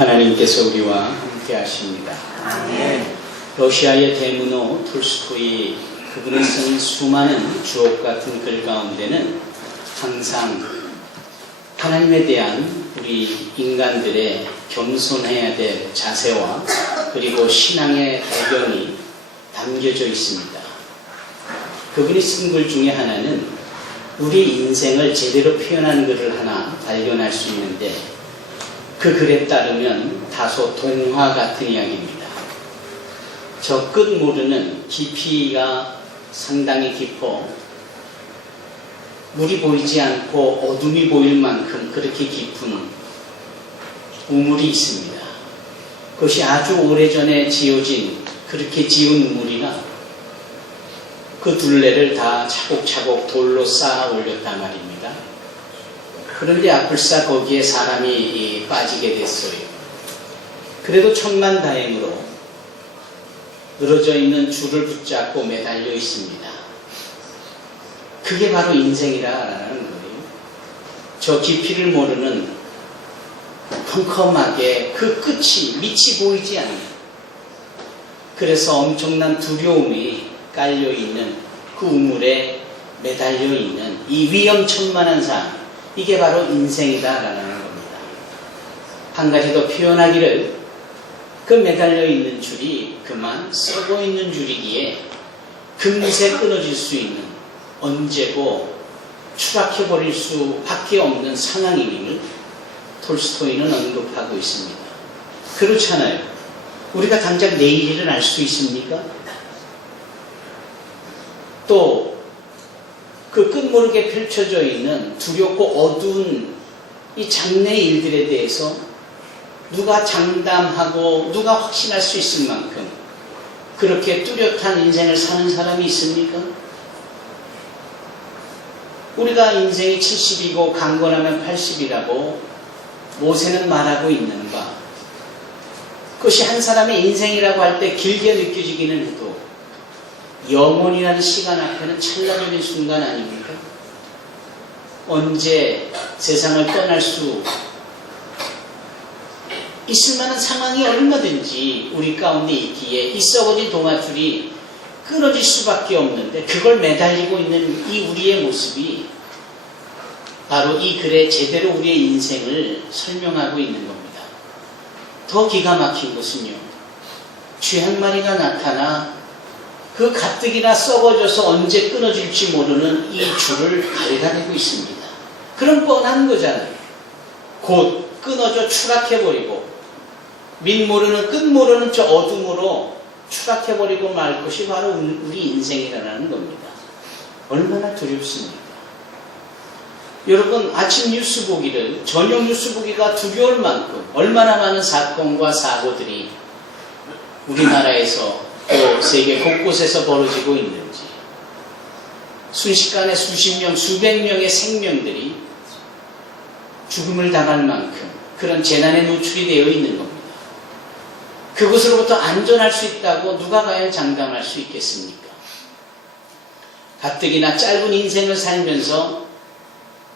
하나님께서 우리와 함께 하십니다. 아멘. 러시아의 대문호 톨스토이 그분이 쓴 수많은 주옥 같은 글 가운데는 항상 하나님에 대한 우리 인간들의 겸손해야 될 자세와 그리고 신앙의 배경이 담겨져 있습니다. 그분이 쓴 글 중에 하나는 우리 인생을 제대로 표현한 글을 하나 발견할 수 있는데 그 글에 따르면 다소 동화 같은 이야기입니다. 저 끝 모르는 깊이가 상당히 깊어 물이 보이지 않고 어둠이 보일 만큼 그렇게 깊은 우물이 있습니다. 그것이 아주 오래전에 지어진 그렇게 지은 우물이라 그 둘레를 다 차곡차곡 돌로 쌓아 올렸단 말입니다. 그런데 아플싸 거기에 사람이 빠지게 됐어요. 그래도 천만다행으로 늘어져 있는 줄을 붙잡고 매달려 있습니다. 그게 바로 인생이라는 거예요. 저 깊이를 모르는 컴컴하게 그 끝이 밑이 보이지 않는, 그래서 엄청난 두려움이 깔려있는 그 우물에 매달려있는 이 위험천만한 삶, 이게 바로 인생이다라는 겁니다. 한 가지 더 표현하기를, 그 매달려있는 줄이 그만 썩어있는 줄이기에 금세 끊어질 수 있는, 언제고 추락해버릴 수밖에 없는 상황임을 톨스토이는 언급하고 있습니다. 그렇잖아요. 우리가 당장 내일 일을 알 수 있습니까? 또 그 끝모르게 펼쳐져 있는 두렵고 어두운 이 장래의 일들에 대해서 누가 장담하고 누가 확신할 수 있을 만큼 그렇게 뚜렷한 인생을 사는 사람이 있습니까? 우리가 인생이 70이고 강건하면 80이라고 모세는 말하고 있는가? 그것이 한 사람의 인생이라고 할 때 길게 느껴지기는 해도 영원이라는 시간 앞에는 찰나적인 순간 아닙니까? 언제 세상을 떠날 수 있을 만한 상황이 얼마든지 우리 가운데 있기에 이 썩어진 동아줄이 끊어질 수밖에 없는데 그걸 매달리고 있는 이 우리의 모습이 바로 이 글에 제대로 우리의 인생을 설명하고 있는 겁니다. 더 기가 막힌 것은요, 쥐 한 마리가 나타나 그 가뜩이나 썩어져서 언제 끊어질지 모르는 이 줄을 갉아내고 있습니다. 그럼 뻔한 거잖아요. 곧 끊어져 추락해버리고 밑 모르는 끝 모르는 저 어둠으로 추락해버리고 말 것이 바로 우리 인생이라는 겁니다. 얼마나 두렵습니까? 여러분, 아침 뉴스 보기를, 저녁 뉴스 보기가 두려울 만큼 얼마나 많은 사건과 사고들이 우리나라에서 또 세계 곳곳에서 벌어지고 있는지, 순식간에 수십 명, 수백 명의 생명들이 죽음을 당할 만큼 그런 재난에 노출이 되어 있는 겁니다. 그것으로부터 안전할 수 있다고 누가 과연 장담할 수 있겠습니까? 가뜩이나 짧은 인생을 살면서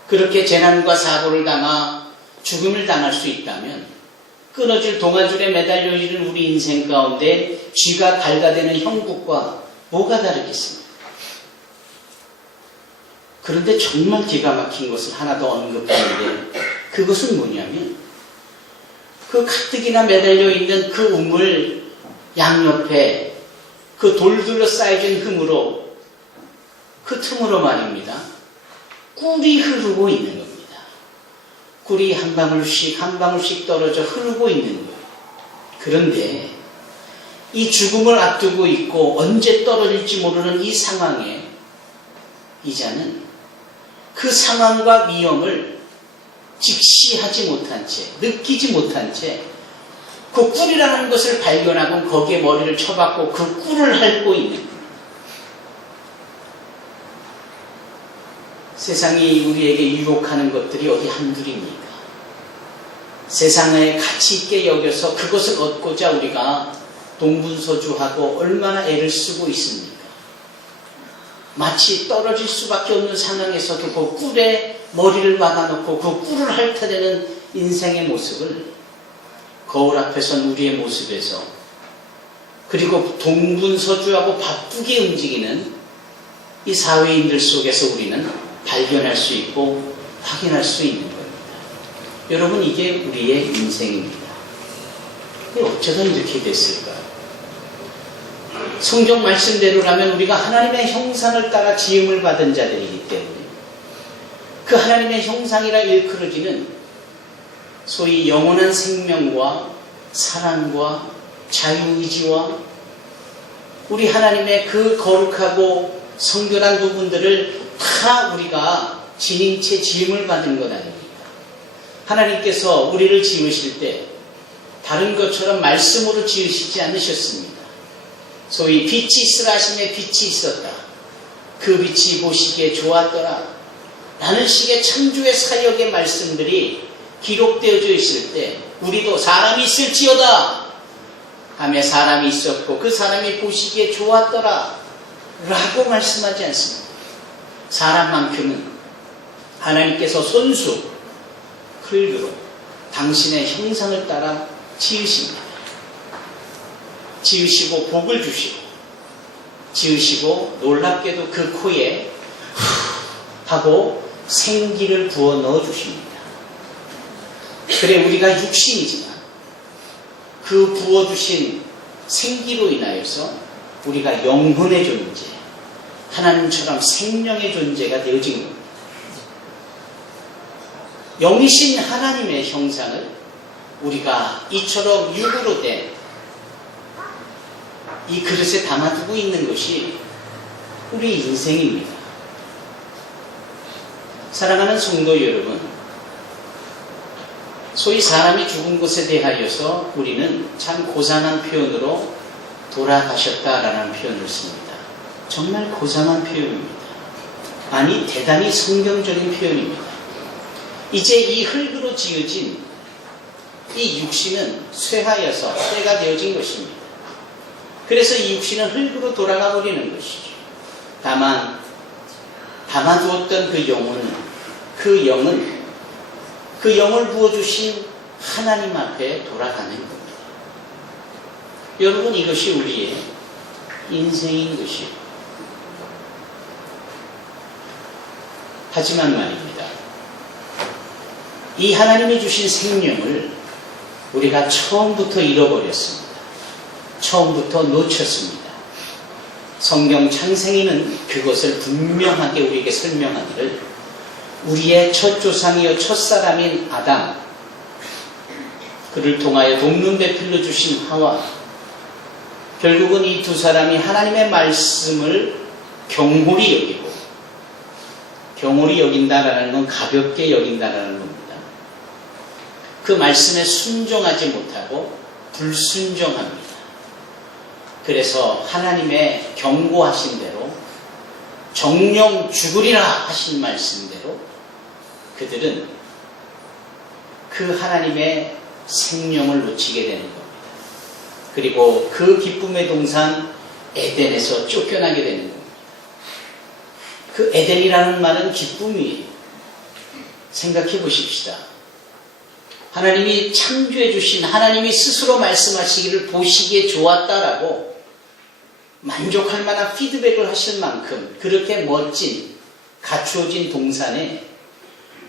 그렇게 재난과 사고를 당하 죽음을 당할 수 있다면 끊어질 동아줄에 매달려 있는 우리 인생 가운데 쥐가 갉아대는 형국과 뭐가 다르겠습니까? 그런데 정말 기가 막힌 것을 하나 더 언급하는데, 그것은 뭐냐면 그 가뜩이나 매달려 있는 그 우물 양옆에 그 돌 둘러싸여진 흠으로, 그 틈으로 말입니다, 꿀이 흐르고 있는 겁니다. 꿀이 한 방울씩 한 방울씩 떨어져 흐르고 있는 거예요. 그런데 이 죽음을 앞두고 있고 언제 떨어질지 모르는 이 상황에 이자는 그 상황과 위험을 직시하지 못한 채, 느끼지 못한 채 그 꿀이라는 것을 발견하고 거기에 머리를 쳐박고 그 꿀을 핥고 있는 거예요. 세상이 우리에게 유혹하는 것들이 어디 한둘입니까? 세상에 가치 있게 여겨서 그것을 얻고자 우리가 동분서주하고 얼마나 애를 쓰고 있습니까? 마치 떨어질 수밖에 없는 상황에서도 그 꿀에 머리를 박아놓고 그 꿀을 핥아내는 인생의 모습을 거울 앞에 선 우리의 모습에서, 그리고 동분서주하고 바쁘게 움직이는 이 사회인들 속에서 우리는 발견할 수 있고 확인할 수 있는 겁니다. 여러분, 이게 우리의 인생입니다. 어쩌다 이렇게 됐을까요? 성경 말씀대로라면 우리가 하나님의 형상을 따라 지음을 받은 자들이기 때문에 그 하나님의 형상이라 일컬어지는 소위 영원한 생명과 사랑과 자유의지와 우리 하나님의 그 거룩하고 성결한 부분들을 다 우리가 지닌 채 지음을 받은 것 아닙니까? 하나님께서 우리를 지으실 때 다른 것처럼 말씀으로 지으시지 않으셨습니다. 소위 빛이 있으라 하심에 빛이 있었다. 그 빛이 보시기에 좋았더라. 라는 식의 천주의 사역의 말씀들이 기록되어져 있을 때 우리도 사람이 있을지어다 하며 사람이 있었고 그 사람이 보시기에 좋았더라 라고 말씀하지 않습니다. 사람만큼은 하나님께서 손수 흙으로 당신의 형상을 따라 지으십니다. 지으시고 복을 주시고 지으시고 놀랍게도 그 코에 하고 생기를 부어 넣어 주십니다. 그래 우리가 육신이지만 그 부어주신 생기로 인하여서 우리가 영혼의 존재, 하나님처럼 생명의 존재가 되어진 겁니다. 영이신 하나님의 형상을 우리가 이처럼 육으로 된 이 그릇에 담아두고 있는 것이 우리 인생입니다. 사랑하는 성도 여러분, 소위 사람이 죽은 것에 대하여서 우리는 참 고상한 표현으로 돌아가셨다라는 표현을 씁니다. 정말 고상한 표현입니다. 아니, 대단히 성경적인 표현입니다. 이제 이 흙으로 지어진 이 육신은 쇠하여서 쇠가 되어진 것입니다. 그래서 이 육신은 흙으로 돌아가 버리는 것이죠. 다만 담아두었던 그 영혼은, 그 영을 부어주신 하나님 앞에 돌아가는 겁니다. 여러분, 이것이 우리의 인생인 것이에요. 하지만 말입니다. 이 하나님이 주신 생명을 우리가 처음부터 잃어버렸습니다. 처음부터 놓쳤습니다. 성경 창세기는 그것을 분명하게 우리에게 설명하기를 우리의 첫 조상이요 첫사람인 아담, 그를 통하여 동문배필로 주신 하와, 결국은 이 두 사람이 하나님의 말씀을 경홀히 여기고, 경홀히 여긴다라는 건 가볍게 여긴다라는 겁니다. 그 말씀에 순종하지 못하고 불순종합니다. 그래서 하나님의 경고하신 대로 정령 죽으리라 하신 말씀대로 그들은 그 하나님의 생명을 놓치게 되는 겁니다. 그리고 그 기쁨의 동산 에덴에서 쫓겨나게 되는 겁니다. 그 에덴이라는 말은 기쁨이에요. 생각해 보십시다. 하나님이 창조해 주신, 하나님이 스스로 말씀하시기를 보시기에 좋았다라고 만족할 만한 피드백을 하실 만큼 그렇게 멋진 갖추어진 동산에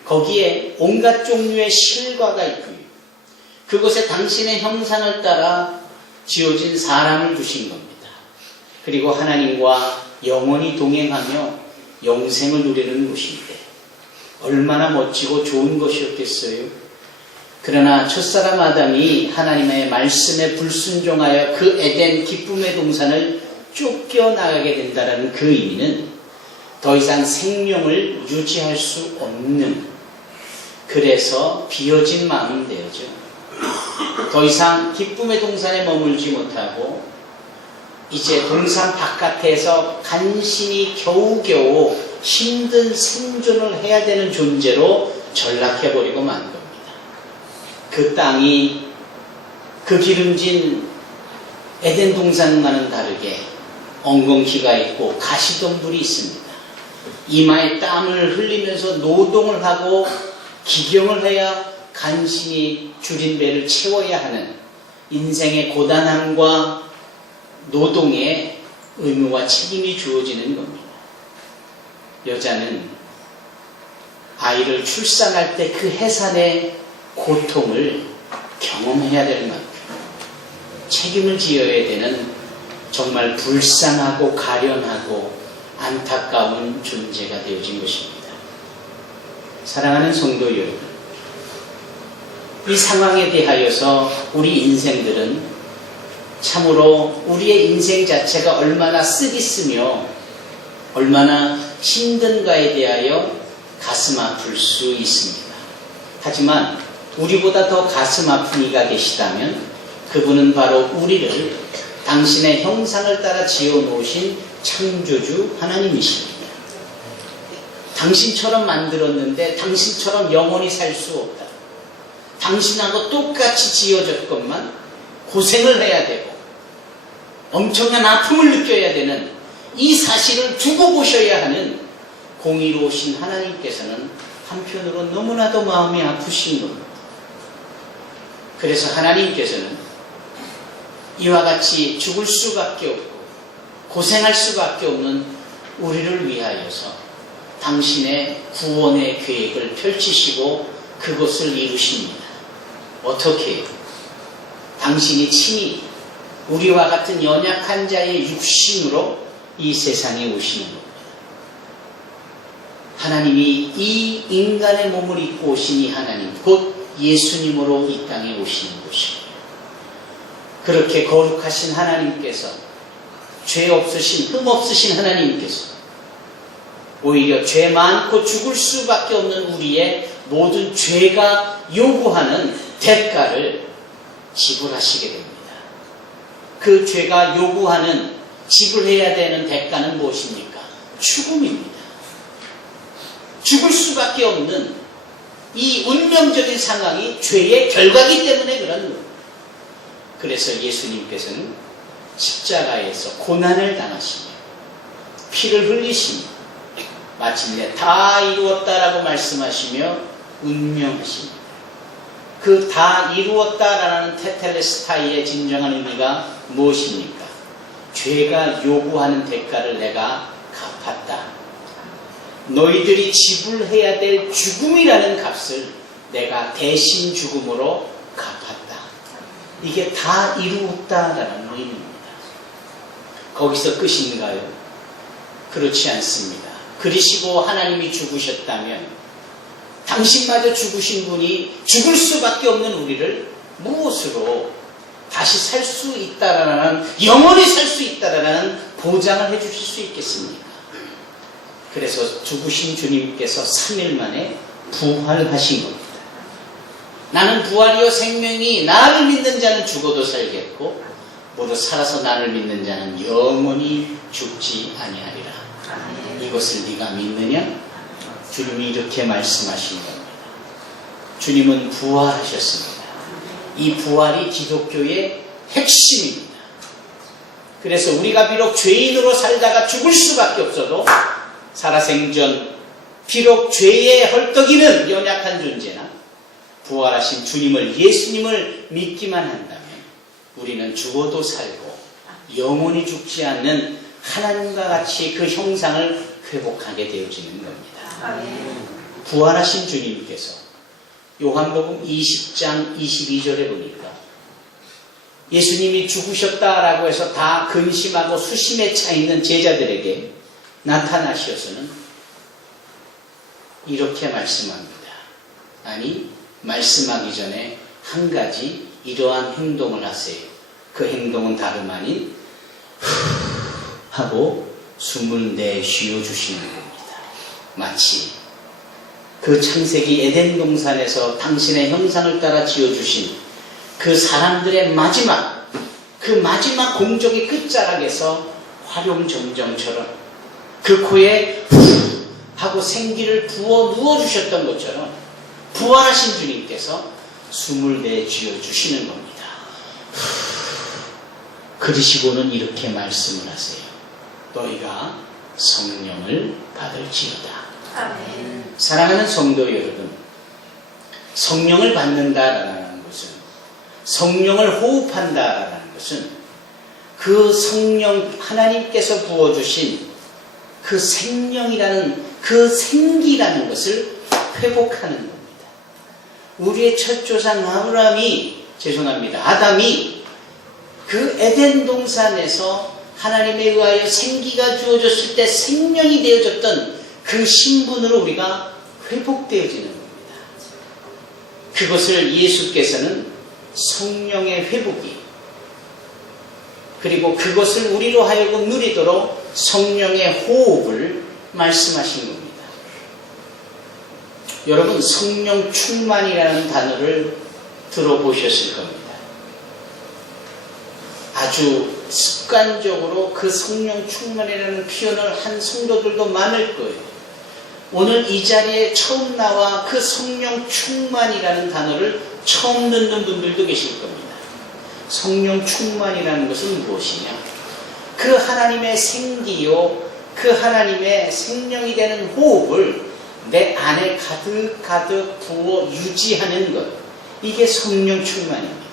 거기에 온갖 종류의 실과가 있고 그곳에 당신의 형상을 따라 지어진 사람을 주신 겁니다. 그리고 하나님과 영원히 동행하며 영생을 누리는 곳인데 얼마나 멋지고 좋은 것이었겠어요. 그러나 첫사람 아담이 하나님의 말씀에 불순종하여 그 에덴 기쁨의 동산을 쫓겨나가게 된다는 그 의미는 더 이상 생명을 유지할 수 없는, 그래서 비어진 마음이 되어져 더 이상 기쁨의 동산에 머물지 못하고 이제 동산 바깥에서 간신히 겨우겨우 힘든 생존을 해야 되는 존재로 전락해버리고 만 겁니다. 그 땅이 그 기름진 에덴 동산과는 다르게 엉겅퀴가 있고 가시덤불이 있습니다. 이마에 땀을 흘리면서 노동을 하고 기경을 해야 간신히 줄인 배를 채워야 하는 인생의 고단함과 노동의 의무와 책임이 주어지는 겁니다. 여자는 아이를 출산할 때 그 해산의 고통을 경험해야 될 만큼 책임을 지어야 되는 정말 불쌍하고 가련하고 안타까운 존재가 되어진 것입니다. 사랑하는 성도 여러분, 이 상황에 대하여서 우리 인생들은 참으로 우리의 인생 자체가 얼마나 쓰디쓰며 얼마나 힘든가에 대하여 가슴 아플 수 있습니다. 하지만 우리보다 더 가슴 아픈 이가 계시다면 그분은 바로 우리를 당신의 형상을 따라 지어놓으신 창조주 하나님이십니다. 당신처럼 만들었는데 당신처럼 영원히 살 수 없다. 당신하고 똑같이 지어졌건만 고생을 해야 되고 엄청난 아픔을 느껴야 되는 이 사실을 두고 보셔야 하는 공의로우신 하나님께서는 한편으로 너무나도 마음이 아프신 겁니다. 그래서 하나님께서는 이와 같이 죽을 수밖에 없고 고생할 수밖에 없는 우리를 위하여서 당신의 구원의 계획을 펼치시고 그것을 이루십니다. 어떻게? 당신이 친히 우리와 같은 연약한 자의 육신으로 이 세상에 오시는 겁니다. 하나님이 이 인간의 몸을 입고 오신 이 하나님, 곧 예수님으로 이 땅에 오시는 것입니다. 그렇게 거룩하신 하나님께서, 죄 없으신, 흠 없으신 하나님께서 오히려 죄 많고 죽을 수밖에 없는 우리의 모든 죄가 요구하는 대가를 지불하시게 됩니다. 그 죄가 요구하는 지불해야 되는 대가는 무엇입니까? 죽음입니다. 죽을 수밖에 없는 이 운명적인 상황이 죄의 결과이기 때문에 그런 거예요. 그래서 예수님께서는 십자가에서 고난을 당하시며 피를 흘리시며 마침내 다 이루었다라고 말씀하시며 운명하십니다. 그 다 이루었다라는 테텔레스타이의 진정한 의미가 무엇입니까? 죄가 요구하는 대가를 내가 갚았다. 너희들이 지불해야 될 죽음이라는 값을 내가 대신 죽음으로 갚았다. 이게 다 이루었다라는 의미입니다. 거기서 끝인가요? 그렇지 않습니다. 그리시고 하나님이 죽으셨다면 당신마저 죽으신 분이 죽을 수밖에 없는 우리를 무엇으로 다시 살 수 있다라는, 영원히 살 수 있다라는 보장을 해주실 수 있겠습니까? 그래서 죽으신 주님께서 3일 만에 부활하신 겁니다. 나는 부활이요 생명이 나를 믿는 자는 죽어도 살겠고 모두 살아서 나를 믿는 자는 영원히 죽지 아니하리라. 이것을 네가 믿느냐? 주님이 이렇게 말씀하신 겁니다. 주님은 부활하셨습니다. 이 부활이 기독교의 핵심입니다. 그래서 우리가 비록 죄인으로 살다가 죽을 수밖에 없어도 살아생전 비록 죄에 헐떡이는 연약한 존재나 부활하신 주님을, 예수님을 믿기만 한다면 우리는 죽어도 살고 영원히 죽지 않는 하나님과 같이 그 형상을 회복하게 되어지는 겁니다. 부활하신 주님께서 요한복음 20장 22절에 보니까 예수님이 죽으셨다라고 해서 다 근심하고 수심에 차 있는 제자들에게 나타나셔서는 이렇게 말씀합니다. 아니, 말씀하기 전에 한 가지 이러한 행동을 하세요. 그 행동은 다름 아닌 하고 숨을 내쉬어 주시는 겁니다. 마치 그 창세기 에덴 동산에서 당신의 형상을 따라 지어주신 그 사람들의 마지막, 그 마지막 공적의 끝자락에서 활용정정처럼 그 코에 후 하고 생기를 부어 누워주셨던 것처럼 부활하신 주님께서 숨을 내쥐어 주시는 겁니다. 그러시고는 이렇게 말씀을 하세요. 너희가 성령을 받을지어다. 아멘. 사랑하는 성도 여러분, 성령을 받는다라는 것은, 성령을 호흡한다라는 것은 그 성령, 하나님께서 부어주신 그 생명이라는, 그 생기라는 것을 회복하는 겁니다. 우리의 첫 조상 아담이 그 에덴 동산에서 하나님에 의하여 생기가 주어졌을 때 생명이 되어졌던 그 신분으로 우리가 회복되어지는 겁니다. 그것을 예수께서는 성령의 회복이, 그리고 그것을 우리로 하여금 누리도록 성령의 호흡을 말씀하신 겁니다. 여러분, 성령 충만이라는 단어를 들어보셨을 겁니다. 아주 습관적으로 그 성령 충만이라는 표현을 한 성도들도 많을 거예요. 오늘 이 자리에 처음 나와 그 성령 충만이라는 단어를 처음 듣는 분들도 계실 겁니다. 성령 충만이라는 것은 무엇이냐? 그 하나님의 생기요, 그 하나님의 생명이 되는 호흡을 내 안에 가득 부어 유지하는 것, 이게 성령 충만입니다.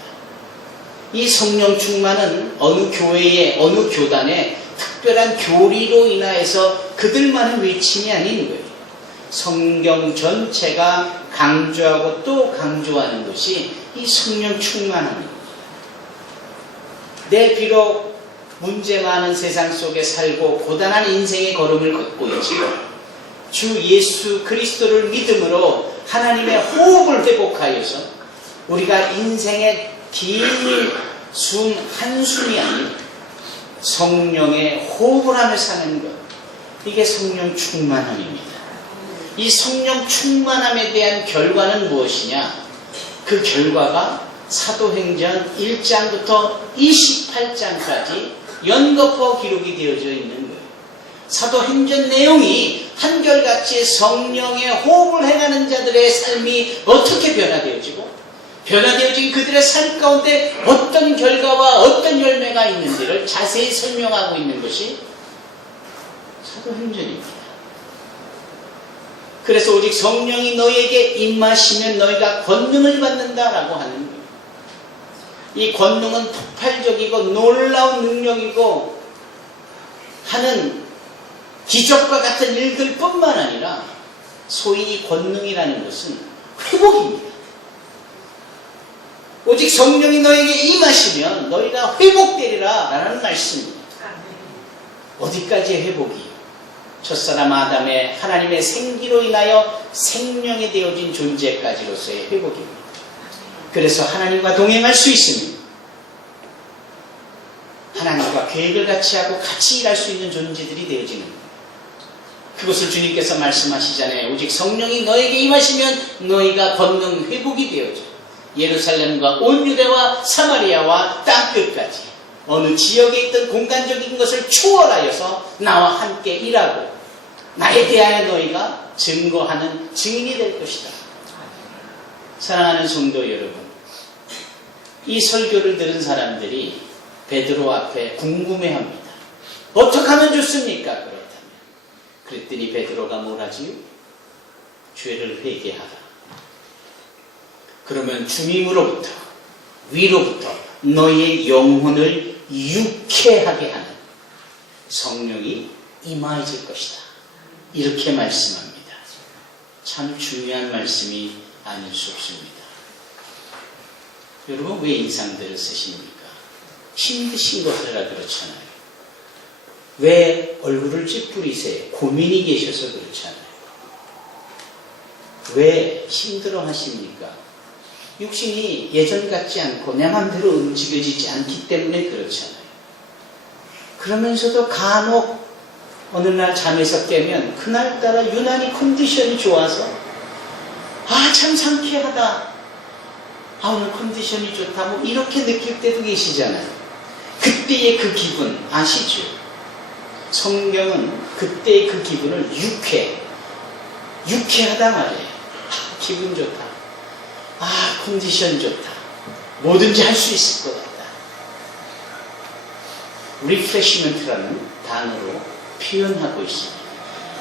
이 성령 충만은 어느 교회의, 어느 교단의 특별한 교리로 인하여서 그들만의 외침이 아닌 거예요. 성경 전체가 강조하고 또 강조하는 것이 이 성령 충만함입니다. 내 비록 문제 많은 세상 속에 살고 고단한 인생의 걸음을 걷고 있지만 주 예수 그리스도를 믿음으로 하나님의 호흡을 회복하여서 우리가 인생의 긴 숨 한숨이 아닌 성령의 호흡을 하며 사는 것, 이게 성령 충만함입니다. 이 성령 충만함에 대한 결과는 무엇이냐? 그 결과가 사도행전 1장부터 28장까지 연거푸 기록이 되어져 있는 거예요. 사도행전 내용이 한결같이 성령의 호흡을 행하는 자들의 삶이 어떻게 변화되어지고 변화되어진 그들의 삶 가운데 어떤 결과와 어떤 열매가 있는지를 자세히 설명하고 있는 것이 사도행전입니다. 그래서 오직 성령이 너희에게 임하시면 너희가 권능을 받는다라고 하는 거예요. 이 권능은 폭발적이고 놀라운 능력이고 하는 기적과 같은 일들 뿐만 아니라 소위 이 권능이라는 것은 회복입니다. 오직 성령이 너에게 임하시면 너희가 회복되리라 라는 말씀입니다. 어디까지의 회복이요? 첫사람 아담의 하나님의 생기로 인하여 생명이 되어진 존재까지로서의 회복입니다. 그래서 하나님과 동행할 수 있습니다. 하나님과 계획을 같이 하고 같이 일할 수 있는 존재들이 되어지는 겁니다. 그것을 주님께서 말씀하시잖아요. 오직 성령이 너에게 임하시면 너희가 권능 회복이 되어져 예루살렘과 온 유대와 사마리아와 땅끝까지 어느 지역에 있던 공간적인 것을 초월하여서 나와 함께 일하고 나에 대하여 너희가 증거하는 증인이 될 것이다. 사랑하는 성도 여러분, 이 설교를 들은 사람들이 베드로 앞에 궁금해합니다. 어떻게 하면 좋습니까? 그렇다면. 그랬더니 베드로가 뭐라지요? 죄를 회개하라. 그러면 주님으로부터 위로부터 너희의 영혼을 유쾌하게 하는 성령이 임하여질 것이다. 이렇게 말씀합니다. 참 중요한 말씀이 아닐 수 없습니다. 여러분, 왜 인상들을 쓰십니까? 힘드신 것이라 그렇잖아요. 왜 얼굴을 찌푸리세요? 고민이 계셔서 그렇잖아요. 왜 힘들어 하십니까? 육신이 예전 같지 않고 내 마음대로 움직여지지 않기 때문에 그렇잖아요. 그러면서도 간혹 어느 날 잠에서 깨면 그날따라 유난히 컨디션이 좋아서 참 상쾌하다, 오늘 컨디션이 좋다, 뭐 이렇게 느낄 때도 계시잖아요. 그때의 그 기분 아시죠? 성경은 그때의 그 기분을 유쾌하다 말이에요. 기분 좋다, 컨디션 좋다, 뭐든지 할 수 있을 것 같다. 리프레시먼트라는 단어로 표현하고 있습니다.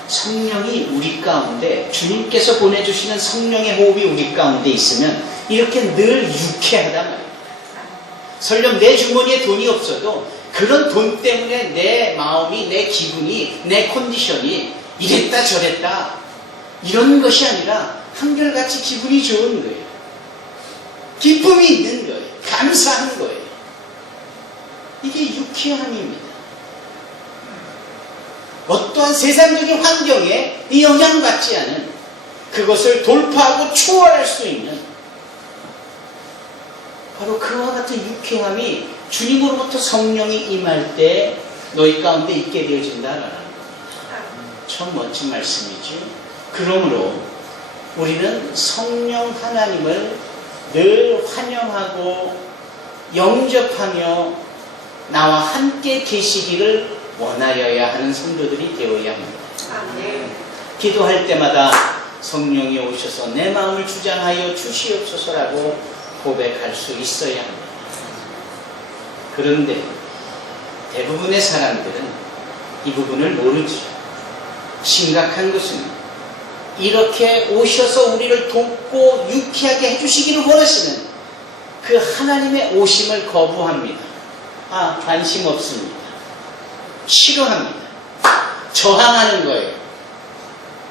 성령이 우리 가운데, 주님께서 보내주시는 성령의 호흡이 우리 가운데 있으면 이렇게 늘 유쾌하단 말이에요. 설령 내 주머니에 돈이 없어도 그런 돈 때문에 내 마음이, 내 기분이, 내 컨디션이 이랬다 저랬다 이런 것이 아니라 한결같이 기분이 좋은 거예요. 기쁨이 있는 거예요. 감사한 거예요. 이게 유쾌함입니다. 어떠한 세상적인 환경에 영향받지 않은, 그것을 돌파하고 초월할 수 있는 바로 그와 같은 유쾌함이 주님으로부터 성령이 임할 때 너희 가운데 있게 되어진다라는 겁니다. 참 멋진 말씀이죠. 그러므로 우리는 성령 하나님을 늘 환영하고 영접하며 나와 함께 계시기를 원하여야 하는 성도들이 되어야 합니다. 기도할 때마다 성령이 오셔서 내 마음을 주장하여 주시옵소서라고 고백할 수 있어야 합니다. 그런데 대부분의 사람들은 이 부분을 모르죠. 심각한 것은 이렇게 오셔서 우리를 돕고 유쾌하게 해주시기를 원하시는 그 하나님의 오심을 거부합니다. 관심 없습니다. 싫어합니다. 저항하는 거예요.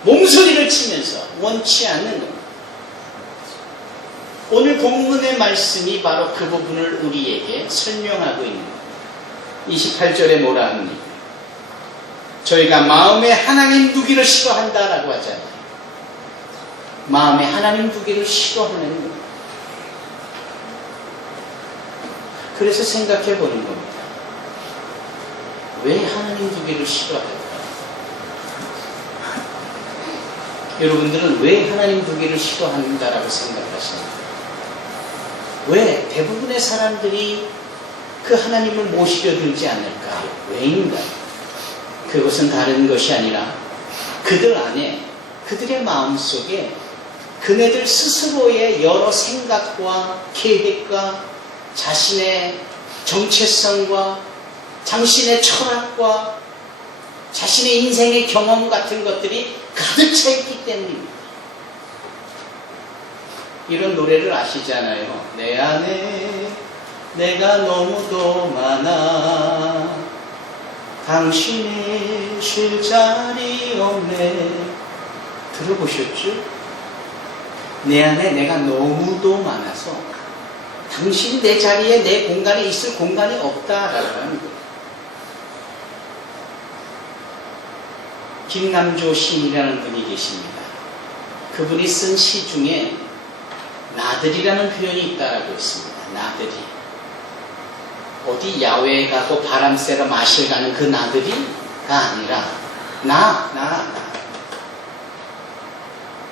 몸소리를 치면서 원치 않는 겁니다. 오늘 본문의 말씀이 바로 그 부분을 우리에게 설명하고 있는 겁니다. 28절에 뭐라 합니까? 저희가 마음에 하나님 두기를 싫어한다라고 하잖아요. 마음에 하나님 두기를 싫어하는 겁니다. 그래서 생각해 보는 겁니다. 왜 하나님 두기를 싫어할까? 여러분들은 왜 하나님 두기를 싫어한다라고 생각하십니까? 왜 대부분의 사람들이 그 하나님을 모시려 들지 않을까? 왜인가요? 그것은 다른 것이 아니라 그들 안에, 그들의 마음속에 그네들 스스로의 여러 생각과 계획과 자신의 정체성과 자신의 철학과 자신의 인생의 경험 같은 것들이 가득 차 있기 때문입니다. 이런 노래를 아시잖아요. 내 안에 내가 너무도 많아 당신이 쉴 자리 없네. 들어보셨죠? 내 안에 내가 너무도 많아서 당신이 내 자리에, 내 공간에 있을 공간이 없다라는 거예요. 김남조 시인이라는 분이 계십니다. 그분이 쓴 시 중에 나들이라는 표현이 있다라고 했습니다. 나들이. 어디 야외에 가고 바람 쐬러 마실 가는 그 나들이가 아니라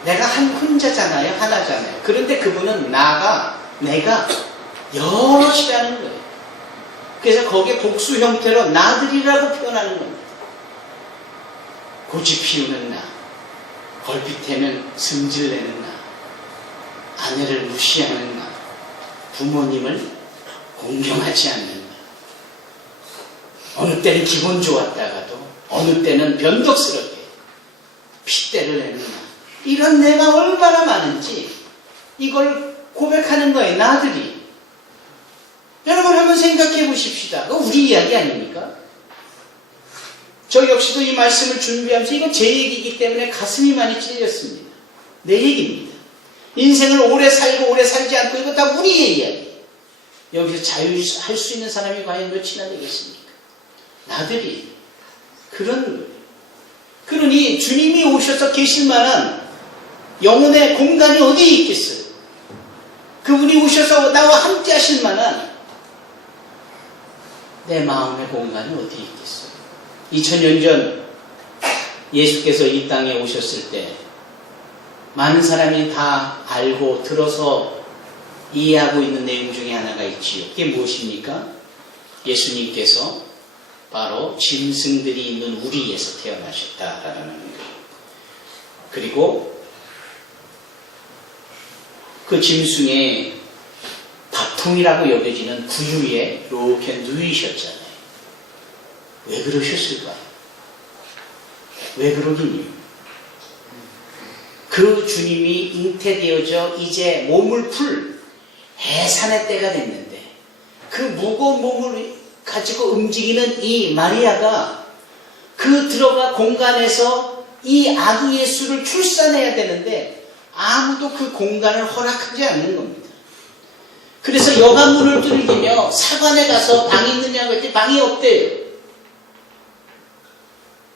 내가 혼자잖아요. 하나잖아요. 그런데 그분은 내가 여럿이라는 거예요. 그래서 거기에 복수 형태로 나들이라고 표현하는 겁니다. 고집 피우는 나, 걸핏하면 승질내는 나, 아내를 무시하는 나, 부모님을 공경하지 않는 나, 어느 때는 기분 좋았다가도 어느 때는 변덕스럽게 핏대를 내는 나, 이런 내가 얼마나 많은지 이걸 고백하는 거예요. 나들이. 여러분 한번 생각해 보십시다. 그거 우리 이야기 아닙니까? 저 역시도 이 말씀을 준비하면서 이건 제 얘기이기 때문에 가슴이 많이 찔렸습니다. 내 얘기입니다. 인생을 오래 살고 오래 살지 않고 이거 다 우리의 이야기. 여기서 자유할 수 있는 사람이 과연 몇이나 되겠습니까? 나들이. 그런 거예요. 그러니 주님이 오셔서 계실 만한 영혼의 공간이 어디에 있겠어요? 그분이 오셔서 나와 함께 하실 만한 내 마음의 공간이 어디에 있겠어요? 2000년 전 예수께서 이 땅에 오셨을 때 많은 사람이 다 알고 들어서 이해하고 있는 내용 중에 하나가 있지요. 그게 무엇입니까? 예수님께서 바로 짐승들이 있는 우리에서 태어나셨다라는 겁니다. 그리고 그 짐승의 밥통이라고 여겨지는 구유에 이렇게 누이셨잖아요. 왜 그러셨을까요? 왜 그러겠니? 그 주님이 잉태되어져 이제 몸을 풀 해산의 때가 됐는데 그 무거운 몸을 가지고 움직이는 이 마리아가 그 들어가 공간에서 이 아기 예수를 출산해야 되는데 아무도 그 공간을 허락하지 않는 겁니다. 그래서 여관문을 두들기며 사관에 가서 방이 있느냐고 했더니 방이 없대요.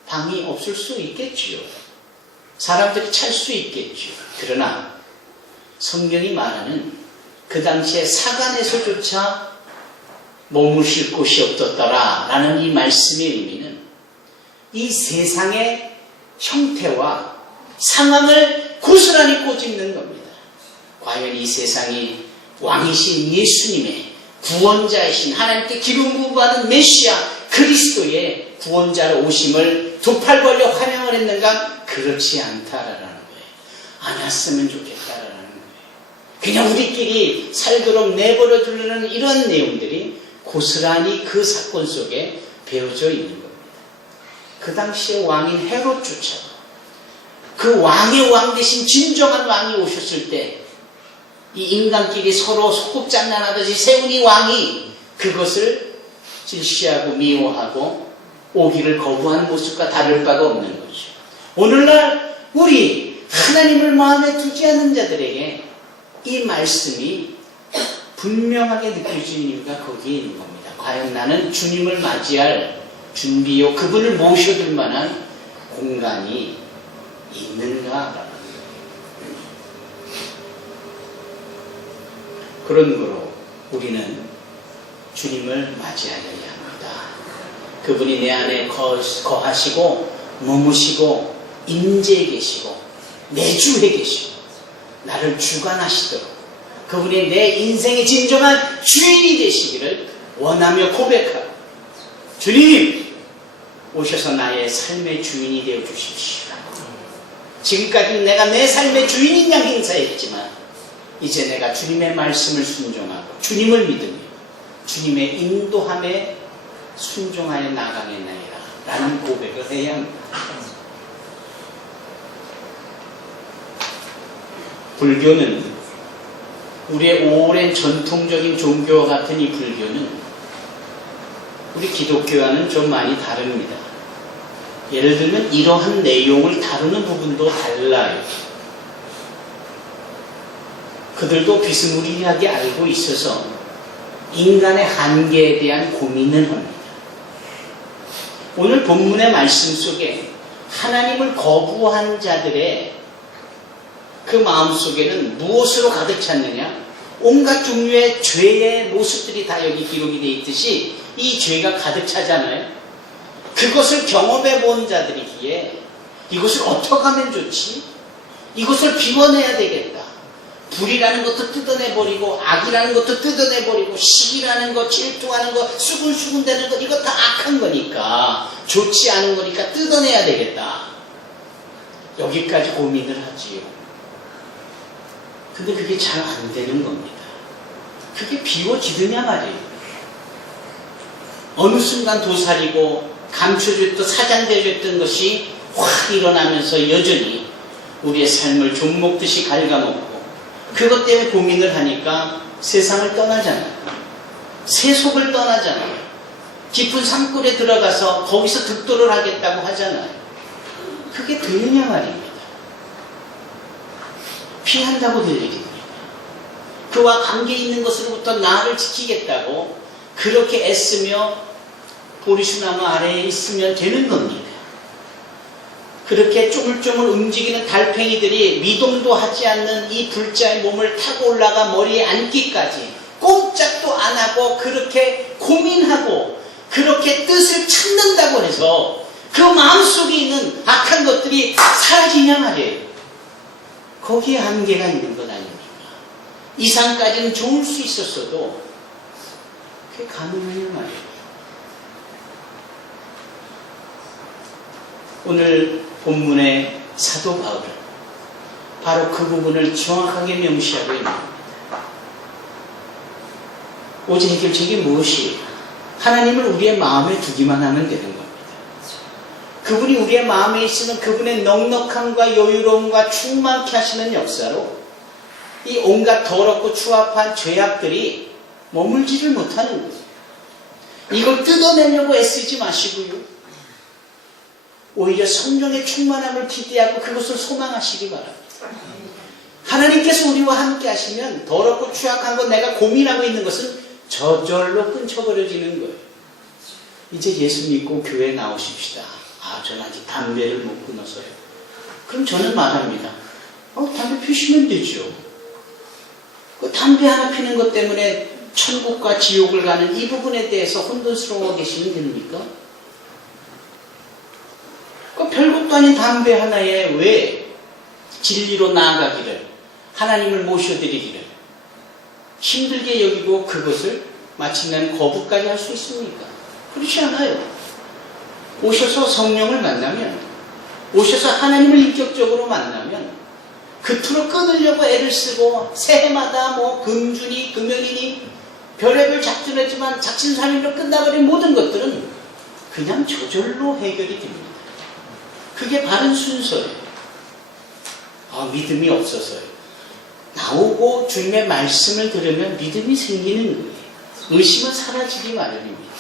방이 없을 수 있겠지요. 사람들이 찰 수 있겠지요. 그러나 성경이 말하는 그 당시에 사관에서조차 머무실 곳이 없었더라 라는 이 말씀의 의미는 이 세상의 형태와 상황을 고스란히 꼬집는 겁니다. 과연 이 세상이 왕이신 예수님의 구원자이신 하나님께 기름 부음받은 메시아 그리스도의 구원자로 오심을 두 팔 벌려 환영을 했는가? 그렇지 않다라는 거예요. 안 왔으면 좋겠다라는 거예요. 그냥 우리끼리 살도록 내버려 두려는 이런 내용들이 고스란히 그 사건 속에 배어져 있는 겁니다. 그 당시에 왕인 헤롯조차 그 왕의 왕 대신 진정한 왕이 오셨을 때 이 인간끼리 서로 소꿉장난하듯이 세운 이 왕이 그것을 질시하고 미워하고 오기를 거부하는 모습과 다를 바가 없는 거죠. 오늘날 우리 하나님을 마음에 두지 않는 자들에게 이 말씀이 분명하게 느껴지는 이유가 거기에 있는 겁니다. 과연 나는 주님을 맞이할 준비요 그분을 모셔둘 만한 공간이 있는가? 그러므로 우리는 주님을 맞이하여야 합니다. 그분이 내 안에 거하시고 머무시고 임재해 계시고 내주해 계시고 나를 주관하시도록 그분이 내 인생의 진정한 주인이 되시기를 원하며 고백하고 주님 오셔서 나의 삶의 주인이 되어 주십시오. 지금까지는 내가 내 삶의 주인인 양 행사했지만 이제 내가 주님의 말씀을 순종하고 주님을 믿으며 주님의 인도함에 순종하여 나가겠나이다 라는 고백을 해야 합니다. 불교는 우리의 오랜 전통적인 종교와 같은 이 불교는 우리 기독교와는 좀 많이 다릅니다. 예를 들면 이러한 내용을 다루는 부분도 달라요. 그들도 비스무리하게 알고 있어서 인간의 한계에 대한 고민을 합니다. 오늘 본문의 말씀 속에 하나님을 거부한 자들의 그 마음속에는 무엇으로 가득 찼느냐? 온갖 종류의 죄의 모습들이 다 여기 기록이 되어 있듯이 이 죄가 가득 차잖아요. 그것을 경험해 본 자들이기에 이것을 어떻게 하면 좋지? 이것을 비워내야 되겠다. 불이라는 것도 뜯어내버리고 악이라는 것도 뜯어내버리고 시기라는 것, 질투하는 것, 수근수근대는 것 이거 다 악한 거니까 좋지 않은 거니까 뜯어내야 되겠다. 여기까지 고민을 하지요. 근데 그게 잘 안 되는 겁니다. 그게 비워지느냐 말이에요. 어느 순간 도사리고 감춰졌던 사장되어졌던 것이 확 일어나면서 여전히 우리의 삶을 좀먹듯이 갉아먹고 그것 때문에 고민을 하니까 세상을 떠나잖아요. 세속을 떠나잖아요. 깊은 산골에 들어가서 거기서 득도를 하겠다고 하잖아요. 그게 되느냐 말입니다. 피한다고 될 일입니다. 그와 관계 있는 것으로부터 나를 지키겠다고 그렇게 애쓰며 보리수나무 아래에 있으면 되는 겁니다. 그렇게 쪼물쪼물 움직이는 달팽이들이 미동도 하지 않는 이 불자의 몸을 타고 올라가 머리에 앉기까지 꼼짝도 안 하고 그렇게 고민하고 그렇게 뜻을 찾는다고 해서 그 마음속에 있는 악한 것들이 사라지냐 말이에요. 거기에 한계가 있는 것 아닙니까? 이상까지는 좋을 수 있었어도 그게 가능하냐 말이에요. 오늘 본문의 사도 바울은 바로 그 부분을 정확하게 명시하고 있는 겁니다. 오직 해결책이 무엇이에요? 하나님을 우리의 마음에 두기만 하면 되는 겁니다. 그분이 우리의 마음에 있으면 그분의 넉넉함과 여유로움과 충만케 하시는 역사로 이 온갖 더럽고 추악한 죄악들이 머물지를 못하는 거죠. 이걸 뜯어내려고 애쓰지 마시고요. 오히려 성령의 충만함을 기대하고 그것을 소망하시기 바랍니다. 하나님께서 우리와 함께 하시면 더럽고 추악한 것 내가 고민하고 있는 것은 저절로 끊쳐버려지는 거예요. 이제 예수 믿고 교회에 나오십시다. 저는 아직 담배를 못 끊어서요. 그럼 저는 말합니다. 담배 피우시면 되죠. 그 담배 하나 피는 것 때문에 천국과 지옥을 가는 이 부분에 대해서 혼돈스러워 계시면 됩니까? 별것도 아닌 담배 하나에 왜 진리로 나아가기를, 하나님을 모셔드리기를 힘들게 여기고 그것을 마침내는 거부까지 할 수 있습니까? 그렇지 않아요. 오셔서 성령을 만나면, 오셔서 하나님을 인격적으로 만나면 그토록 끊으려고 애를 쓰고 새해마다 금주니 금연이니 별의별 작전했지만 작심삼일로 끝나버린 모든 것들은 그냥 저절로 해결이 됩니다. 그게 바른 순서예요. 믿음이 없어서요. 나오고 주님의 말씀을 들으면 믿음이 생기는 거예요. 의심은 사라지기 마련입니다.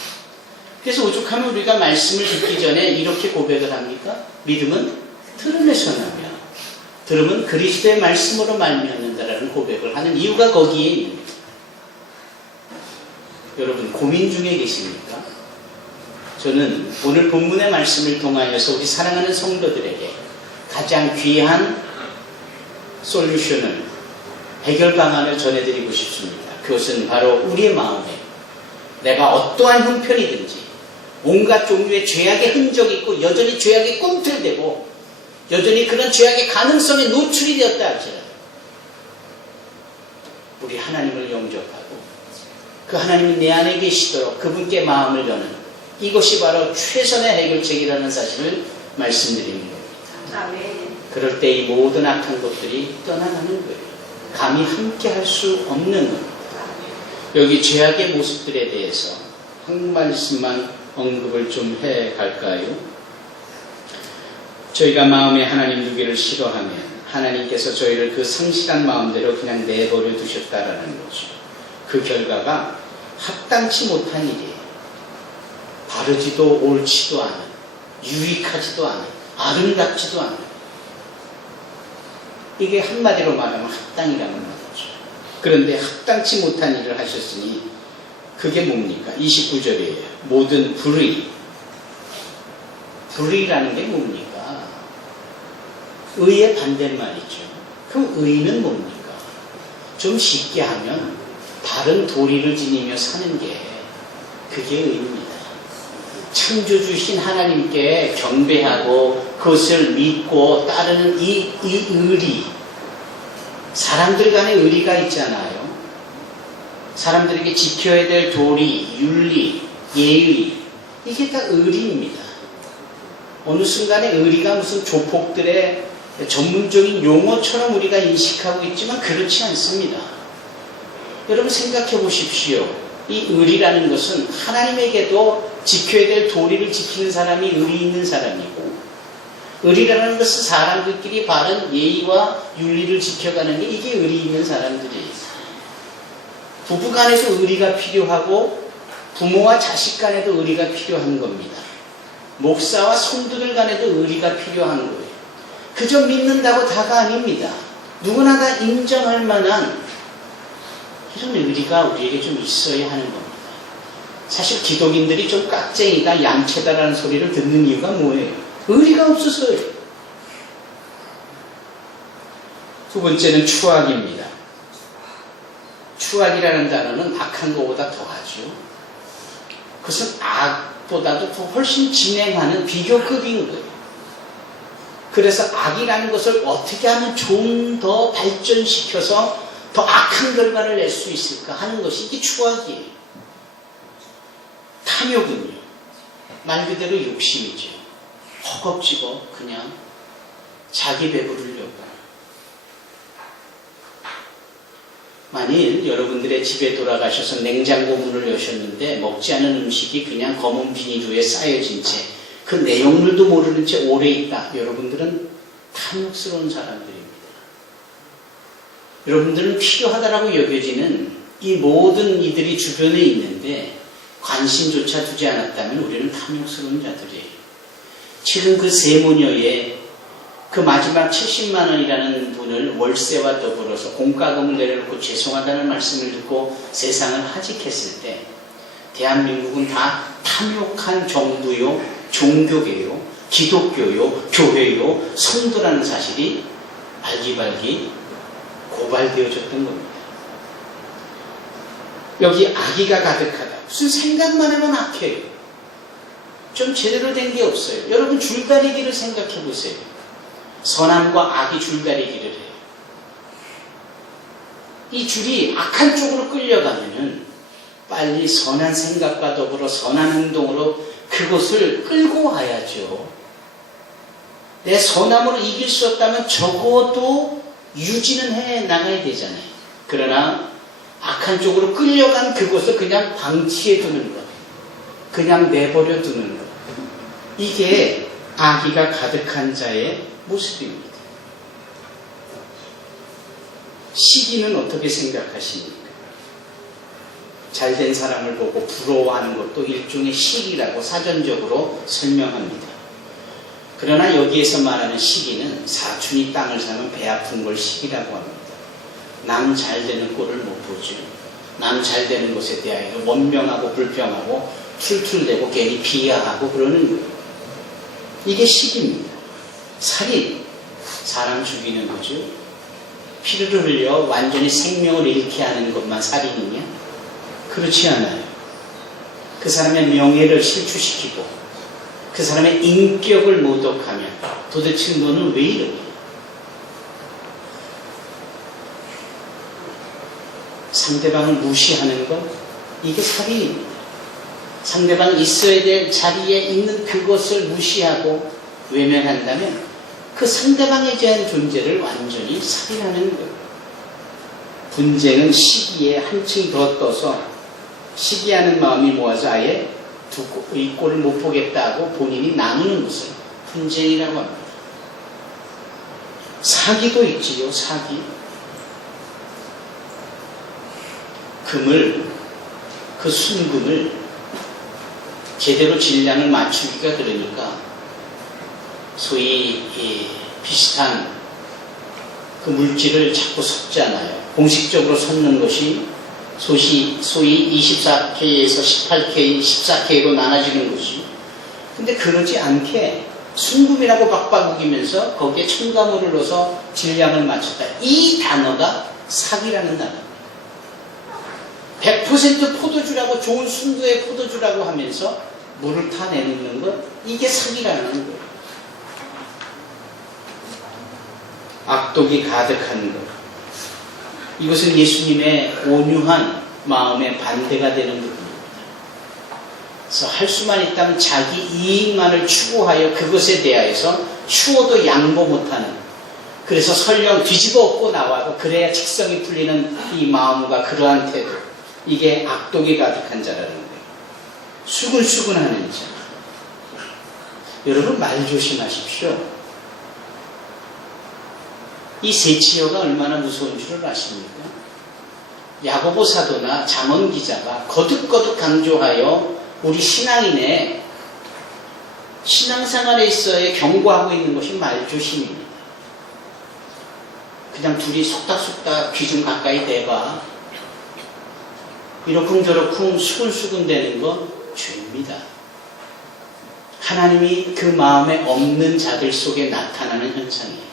그래서 오죽하면 우리가 말씀을 듣기 전에 이렇게 고백을 합니까? 믿음은 들음에서 나며 들음은 그리스도의 말씀으로 말미암는다라는 고백을 하는 이유가 거기에 있습니다. 여러분 고민 중에 계십니까? 저는 오늘 본문의 말씀을 통하여서 우리 사랑하는 성도들에게 가장 귀한 솔루션을, 해결 방안을 전해드리고 싶습니다. 그것은 바로 우리의 마음에 내가 어떠한 형편이든지 온갖 종류의 죄악의 흔적이 있고 여전히 죄악에 꿈틀대고 여전히 그런 죄악의 가능성에 노출이 되었다 할지라도 우리 하나님을 영접하고 그 하나님이 내 안에 계시도록 그분께 마음을 여는 이것이 바로 최선의 해결책이라는 사실을 말씀드리는 겁니다. 아멘. 그럴 때 이 모든 악한 것들이 떠나가는 거예요. 감히 함께 할 수 없는 겁니다. 여기 죄악의 모습들에 대해서 한 말씀만 언급을 좀 해갈까요? 저희가 마음에 하나님 두기를 싫어하면 하나님께서 저희를 그 성실한 마음대로 그냥 내버려 두셨다라는 거죠. 그 결과가 합당치 못한 일이에요. 바르지도 옳지도 않은, 유익하지도 않은, 아름답지도 않은, 이게 한마디로 말하면 합당이라는 말이죠. 그런데 합당치 못한 일을 하셨으니 그게 뭡니까? 29절이에요. 모든 불의. 불의라는 게 뭡니까? 의의 반대말이죠. 그럼 의는 뭡니까? 좀 쉽게 하면 바른 도리를 지니며 사는 게 그게 의입니다. 창조주신 하나님께 경배하고 그것을 믿고 따르는 이 의리, 사람들 간의 의리가 있잖아요. 사람들에게 지켜야 될 도리, 윤리, 예의, 이게 다 의리입니다. 어느 순간에 의리가 무슨 조폭들의 전문적인 용어처럼 우리가 인식하고 있지만 그렇지 않습니다. 여러분 생각해 보십시오. 이 의리라는 것은 하나님에게도 지켜야 될 도리를 지키는 사람이 의리 있는 사람이고, 의리라는 것은 사람들끼리 바른 예의와 윤리를 지켜가는 게 이게 의리 있는 사람들이에요. 부부간에도 의리가 필요하고 부모와 자식 간에도 의리가 필요한 겁니다. 목사와 성도들 간에도 의리가 필요한 거예요. 그저 믿는다고 다가 아닙니다. 누구나 다 인정할 만한 이런 의리가 우리에게 좀 있어야 하는 겁니다. 사실 기독인들이 좀 깍쟁이다, 양채다라는 소리를 듣는 이유가 뭐예요? 의리가 없어서요. 두 번째는 추악입니다. 추악이라는 단어는 악한 것보다 더하죠. 그것은 악보다도 더 훨씬 진행하는 비교급인 거예요. 그래서 악이라는 것을 어떻게 하면 좀 더 발전시켜서 더 악한 결과를 낼 수 있을까 하는 것이 이게 추악이에요. 탐욕은요, 말 그대로 욕심이죠. 허겁지겁 그냥 자기 배부르려고. 만일 여러분들의 집에 돌아가셔서 냉장고 문을 여셨는데 먹지 않은 음식이 그냥 검은 비닐 위에 쌓여진 채 그 내용물도 모르는 채 오래 있다. 여러분들은 탐욕스러운 사람들입니다. 여러분들은 필요하다라고 여겨지는 이 모든 이들이 주변에 있는데 관심조차 두지 않았다면 우리는 탐욕스러운 자들이에요. 지금 그 세모녀의 그 마지막 70만 원이라는 분을 월세와 더불어서 공과금을 내려놓고 죄송하다는 말씀을 듣고 세상을 하직했을 때 대한민국은 다 탐욕한 정부요, 종교계요, 기독교요, 교회요, 성도라는 사실이 발기발기 고발되어졌던 겁니다. 여기 악의가 가득하다. 무슨 생각만 해도 악해요. 좀 제대로 된 게 없어요. 여러분 줄다리기를 생각해 보세요. 선함과 악이 줄다리기를 해요. 이 줄이 악한 쪽으로 끌려가면은 빨리 선한 생각과 더불어 선한 행동으로 그것을 끌고 와야죠. 내 선함으로 이길 수 없다면 적어도 유지는 해 나가야 되잖아요. 그러나 악한 쪽으로 끌려간 그것을 그냥 방치해 두는 것, 그냥 내버려 두는 것, 이게 악의가 가득한 자의 모습입니다. 시기는 어떻게 생각하십니까? 잘된 사람을 보고 부러워하는 것도 일종의 시기라고 사전적으로 설명합니다. 그러나 여기에서 말하는 시기는 사춘이 땅을 사면 배 아픈 걸 시기라고 합니다. 남 잘되는 꼴을 못 보죠. 남 잘되는 것에 대하여 원명하고 불평하고 툴툴대고 괜히 비하하고 그러는 거예요. 이게 시기입니다. 살인, 사람 죽이는 거죠. 피를 흘려 완전히 생명을 잃게 하는 것만 살인이냐? 그렇지 않아요. 그 사람의 명예를 실추시키고 그 사람의 인격을 모독하면 도대체 너는 왜 이러니? 상대방을 무시하는 것, 이게 살인입니다. 상대방이 있어야 될 자리에 있는 그것을 무시하고 외면한다면 그 상대방에 대한 존재를 완전히 살인하는 거예요. 분쟁은 시기에 한층 더 떠서 시기하는 마음이 모아서 아예 이 꼴을 못 보겠다고 본인이 나누는 것을 분쟁이라고 합니다. 사기도 있지요, 사기. 금을, 그 순금을 제대로 질량을 맞추기가 그러니까 소위 비슷한 그 물질을 자꾸 섞잖아요. 공식적으로 섞는 것이 소위 24K에서 18K, 14K로 나눠지는 것이. 근데 그러지 않게 순금이라고 박박우기면서 거기에 첨가물을 넣어서 질량을 맞췄다. 이 단어가 사기라는 단어입니다. 100% 포도주라고 좋은 순도의 포도주라고 하면서 물을 타 내놓는 것, 이게 사기라는 거예요. 악독이 가득한 것, 이것은 예수님의 온유한 마음에 반대가 되는 부분입니다. 그래서 할 수만 있다면 자기 이익만을 추구하여 그것에 대하여서 추워도 양보 못하는, 그래서 설령 뒤집어 엎고 나와도 그래야 직성이 풀리는 이 마음과 그러한 태도, 이게 악독이 가득한 자라는 거예요. 수근수근하는 자. 여러분 말 조심하십시오. 이 세치어가 얼마나 무서운 줄을 아십니까? 야고보 사도나 잠언 기자가 거듭거듭 강조하여 우리 신앙인의 신앙생활에 있어야 경고하고 있는 것이 말조심입니다. 그냥 둘이 속닥속닥 귀 좀 가까이 대봐, 이러쿵저러쿵 수근수근 되는 건 죄입니다. 하나님이 그 마음에 없는 자들 속에 나타나는 현상이에요.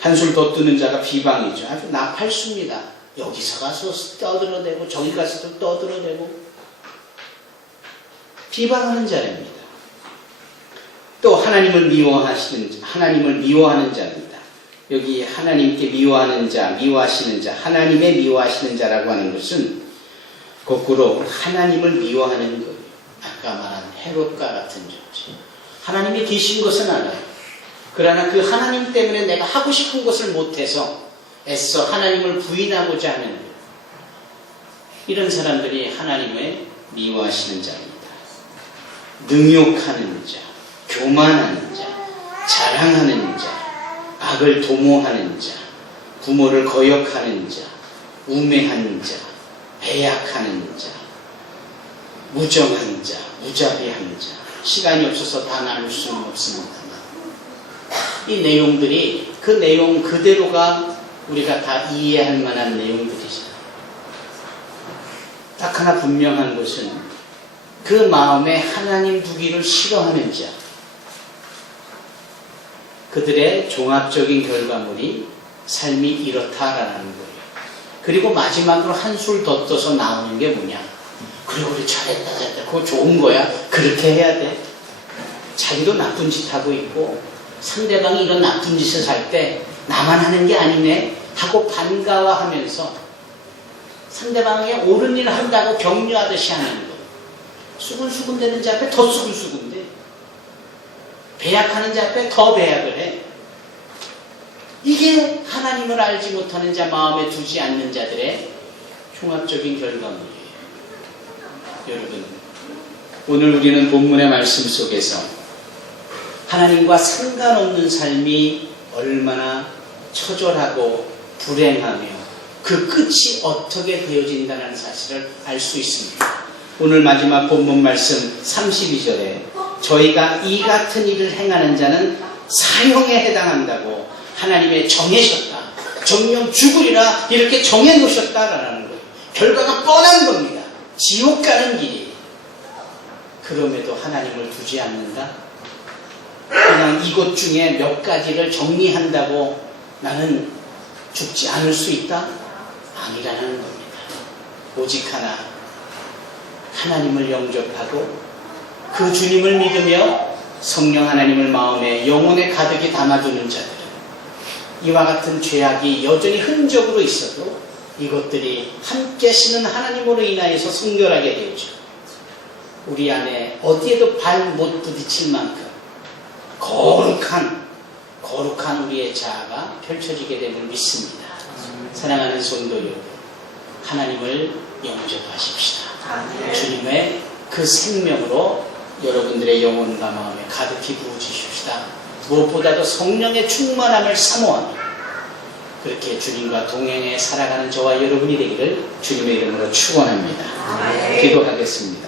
한술 더 뜨는 자가 비방이죠. 아주 나팔수입니다. 여기서 가서 떠들어대고 저기 가서도 떠들어대고 비방하는 자입니다. 또 하나님을 미워하는 자입니다. 여기 하나님께 미워하는 자, 미워하시는 자, 하나님의 미워하시는 자라고 하는 것은 거꾸로 하나님을 미워하는 것. 아까 말한 헤롯과 같은 존재. 하나님이 계신 것은 알아요. 그러나 그 하나님 때문에 내가 하고 싶은 것을 못해서 애써 하나님을 부인하고자 하는 것. 이런 사람들이 하나님의 미워하시는 자입니다. 능욕하는 자, 교만하는 자, 자랑하는 자, 악을 도모하는 자, 부모를 거역하는 자, 우매한 자, 배약하는 자, 무정한 자, 무자비한 자. 시간이 없어서 다 나눌 수는 없습니다만 이 내용들이 그 내용 그대로가 우리가 다 이해할 만한 내용들이죠. 딱 하나 분명한 것은 그 마음에 하나님 두기를 싫어하는 자, 그들의 종합적인 결과물이 삶이 이렇다라는 거예요. 그리고 마지막으로 한술 더 떠서 나오는 게 뭐냐? 그래, 우리 잘했다. 그거 좋은 거야. 그렇게 해야 돼. 자기도 나쁜 짓 하고 있고 상대방이 이런 나쁜 짓을 할 때 나만 하는 게 아니네 하고 반가워하면서 상대방의 옳은 일을 한다고 격려하듯이 하는 거. 수근수근 되는 자 앞에 더 수근수근 돼. 배약하는 자 앞에 더 배약을 해. 이게 하나님을 알지 못하는 자, 마음에 두지 않는 자들의 종합적인 결과물이에요. 여러분, 오늘 우리는 본문의 말씀 속에서 하나님과 상관없는 삶이 얼마나 처절하고 불행하며 그 끝이 어떻게 되어진다는 사실을 알 수 있습니다. 오늘 마지막 본문 말씀 32절에 저희가 이 같은 일을 행하는 자는 사형에 해당한다고 하나님의 정해셨다. 정령 죽으리라 이렇게 정해놓으셨다라는 거예요. 결과가 뻔한 겁니다. 지옥 가는 길이. 그럼에도 하나님을 두지 않는다? 그냥 이것 중에 몇 가지를 정리한다고 나는 죽지 않을 수 있다? 아니라는 겁니다. 오직 하나, 하나님을 영접하고 그 주님을 믿으며 성령 하나님을 마음에 영혼에 가득히 담아두는 자들은 이와 같은 죄악이 여전히 흔적으로 있어도 이것들이 함께 하시는 하나님으로 인하여서 성결하게 되죠. 우리 안에 어디에도 발 못 부딪힐 만큼 거룩한 우리의 자아가 펼쳐지게 됨을 믿습니다. 사랑하는 성도 여러분, 하나님을 영접하십시다. 주님의 그 생명으로 여러분들의 영혼과 마음에 가득히 부어주십시다. 무엇보다도 성령의 충만함을 사모하며 그렇게 주님과 동행해 살아가는 저와 여러분이 되기를 주님의 이름으로 축원합니다. 기도하겠습니다.